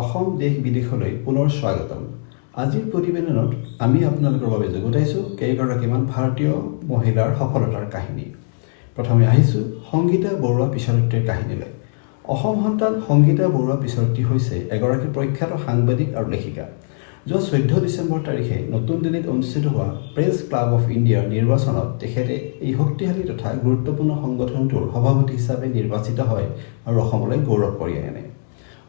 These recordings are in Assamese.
অসম দেশ বিদেশলৈ পুনৰ স্বাগতম। আজিৰ প্ৰতিবেদনত আমি আপোনালোকৰ বাবে যুগুতাইছোঁ কেইগৰাকীমান ভাৰতীয় মহিলাৰ সফলতাৰ কাহিনী। প্ৰথমে আহিছোঁ সংগীতা বৰুৱা পিছাৰত্ৰীৰ কাহিনীলৈ। অসম সন্তান সংগীতা বৰুৱা পিছাৰত্ৰী হৈছে এগৰাকী প্ৰখ্যাত সাংবাদিক আৰু লেখিকা। যোৱা 14 ডিচেম্বৰ তাৰিখে নতুন দিল্লীত অনুষ্ঠিত হোৱা প্ৰেছ ক্লাব অফ ইণ্ডিয়াৰ নিৰ্বাচনত তেখেতে এই শক্তিশালী তথা গুৰুত্বপূৰ্ণ সংগঠনটোৰ সভাপতি হিচাপে নিৰ্বাচিত হয় আৰু অসমলৈ গৌৰৱ কঢ়িয়াই আনে।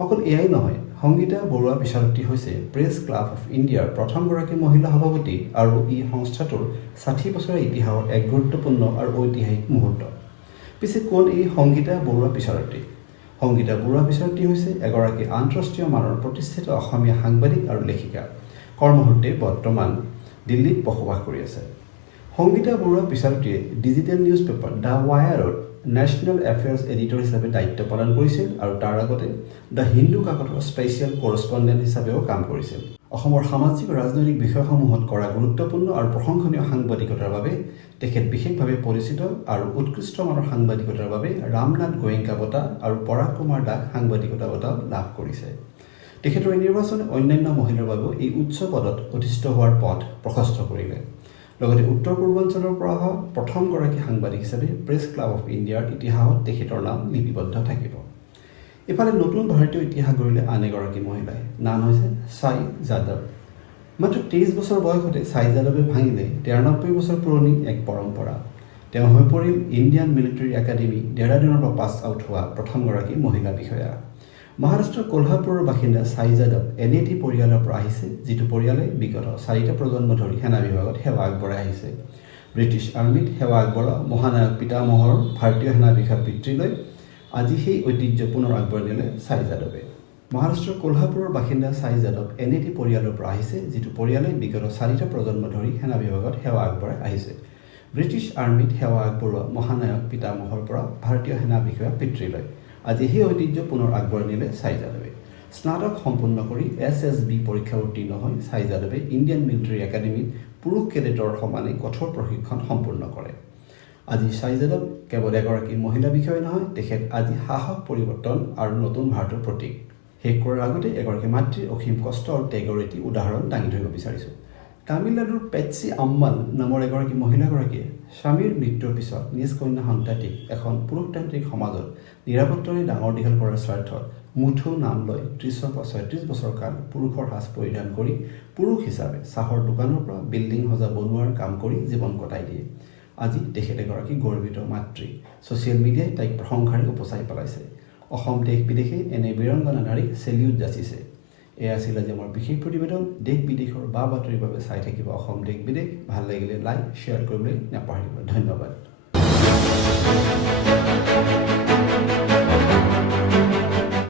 অকল এয়াই নহয়, সংগীতা বৰুৱা পিছাৰত্ৰী হৈছে প্ৰেছ ক্লাব অফ ইণ্ডিয়াৰ প্ৰথমগৰাকী মহিলা সভাপতি আৰু ই সংস্থাটোৰ 60 বছৰীয়া ইতিহাসৰ এক গুৰুত্বপূৰ্ণ আৰু ঐতিহাসিক মুহূৰ্ত। পিছে কোন এই সংগীতা বৰুৱা পিছাৰত্ৰী? সংগীতা বৰুৱা পিছাৰত্ৰী হৈছে এগৰাকী আন্তঃৰাষ্ট্ৰীয় মানৰ প্ৰতিষ্ঠিত অসমীয়া সাংবাদিক আৰু লেখিকা। কৰ্মসূত্ৰে বৰ্তমান দিল্লীত বসবাস কৰি আছে। সংগীতা বৰুৱা পিছাৰত্ৰীয়ে ডিজিটেল নিউজ পেপাৰ দ্য ৱায়াৰত নেশ্যনেল এফেয়াৰ্ছ এডিটৰ হিচাপে দায়িত্ব পালন কৰিছিল আৰু তাৰ আগতে দ্য হিন্দু কাকতৰ স্পেচিয়েল কৰেছপণ্ডেণ্ট হিচাপেও কাম কৰিছিল। অসমৰ সামাজিক ৰাজনৈতিক বিষয়সমূহত কৰা গুৰুত্বপূৰ্ণ আৰু প্ৰশংসনীয় সাংবাদিকতাৰ বাবে তেখেত বিশেষভাৱে পৰিচিত আৰু উৎকৃষ্ট মানৰ সাংবাদিকতাৰ বাবে ৰামনাথ গোয়েংকা বঁটা আৰু পৰাগ কুমাৰ দাস সাংবাদিকতা বঁটাও লাভ কৰিছে। তেখেতৰ এই নিৰ্বাচনে অন্যান্য মহিলাৰ বাবেও এই উচ্চ পদত অধিষ্ঠিত হোৱাৰ পথ প্ৰশস্ত কৰিলে। লগতে উত্তৰ পূৰ্বাঞ্চলৰ পৰা অহা প্ৰথমগৰাকী সাংবাদিক হিচাপে প্ৰেছ ক্লাব অফ ইণ্ডিয়াৰ ইতিহাসত তেখেতৰ নাম লিপিবদ্ধ থাকিব। ইফালে নতুন ভাৰতীয় ইতিহাস গঢ়িলে আন এগৰাকী মহিলাই, নাম হৈছে ছাই যাদৱ। মাত্ৰ 23 বছৰ বয়সতে ছাই যাদৱে ভাঙিলে 93 বছৰ পুৰণি এক পৰম্পৰা। তেওঁ হৈ পৰিল ইণ্ডিয়ান মিলিটাৰী একাডেমী ডেৰাডুনৰ পৰা পাছ আউট হোৱা প্ৰথমগৰাকী মহিলা বিষয়া। মহাৰাষ্ট্ৰৰ কোলহাপুৰৰ বাসিন্দা ছাই যাদৱ এনে এটি পৰিয়ালৰ পৰা আহিছে যিটো পৰিয়ালে বিগত 4টা প্ৰজন্ম ধৰি সেনা বিভাগত সেৱা আগবঢ়াই আহিছে। ব্ৰিটিছ আৰ্মীত সেৱা আগবঢ়োৱা মহানায়ক পিতামহৰ ভাৰতীয় সেনা বিষয়া পিতৃলৈ আজি সেই ঐতিহ্য পুনৰ আগবঢ়াই নিলে ছাই যাদৱে। মহাৰাষ্ট্ৰৰ কোলহাপুৰৰ বাসিন্দা ছাই যাদৱ এনে এটি পৰিয়ালৰ পৰা আহিছে যিটো পৰিয়ালে বিগত 4টা প্ৰজন্ম ধৰি সেনা বিভাগত সেৱা আগবঢ়াই আহিছে। ব্ৰিটিছ আৰ্মীত সেৱা আগবঢ়োৱা মহানায়ক পিতামহৰ পৰা ভাৰতীয় সেনা বিষয়া পিতৃলৈ আজি সেই ঐতিহ্য পুনৰ আগবঢ়াই নিলে ছাই যাদৱে। স্নাতক সম্পূৰ্ণ কৰি SSB পৰীক্ষা উত্তীৰ্ণ হৈ ছাই যাদৱে ইণ্ডিয়ান মিলিটাৰী একাডেমীত পুৰুষ কেডেটৰ সমানে কঠোৰ প্ৰশিক্ষণ সম্পূৰ্ণ কৰে। আজি ছাই যাদৱ কেৱল এগৰাকী মহিলা বিষয়াই নহয়, তেখেত আজি সাহস, পৰিৱৰ্তন আৰু নতুন ভাৰতৰ প্ৰতীক। শেষ কৰাৰ আগতে এগৰাকী মাতৃৰ অসীম কষ্ট আৰু ত্যাগৰ এটি উদাহৰণ দাঙি ধৰিব বিচাৰিছোঁ। তামিলনাডুৰ পেটছি আম্মান নামৰ এগৰাকী মহিলাগৰাকীয়ে স্বামীৰ মৃত্যুৰ পিছত নিজ কন্যা সন্তানটিক এখন পুৰুষতান্ত্ৰিক সমাজত নিৰাপত্তাৰে ডাঙৰ দীঘল কৰাৰ স্বাৰ্থত মুথু নাম লৈ 30ৰ পৰা 36 বছৰ কাল পুৰুষৰ সাজ পৰিধান কৰি পুৰুষ হিচাপে চাহৰ দোকানৰ পৰা বিল্ডিং সজা বনোৱাৰ কাম কৰি জীৱন কটাই দিয়ে। আজি তেখেত এগৰাকী গৰ্বিত মাতৃ। ছ'চিয়েল মিডিয়াই তাইক প্ৰশংসাৰে উপচাই পেলাইছে। অসম দেশ বিদেশে এনে বীৰংগনা নাৰীক চেলিউট যাচিছে। এয়া আছিল আজি আমাৰ বিশেষ প্ৰতিবেদন। দেশ বিদেশৰ বা বাতৰিৰ বাবে চাই থাকিব অসম দেশ বিদেশ। ভাল লাগিলে লাইক, শ্বেয়াৰ কৰিবলৈ নাপাহৰিব। ধন্যবাদ।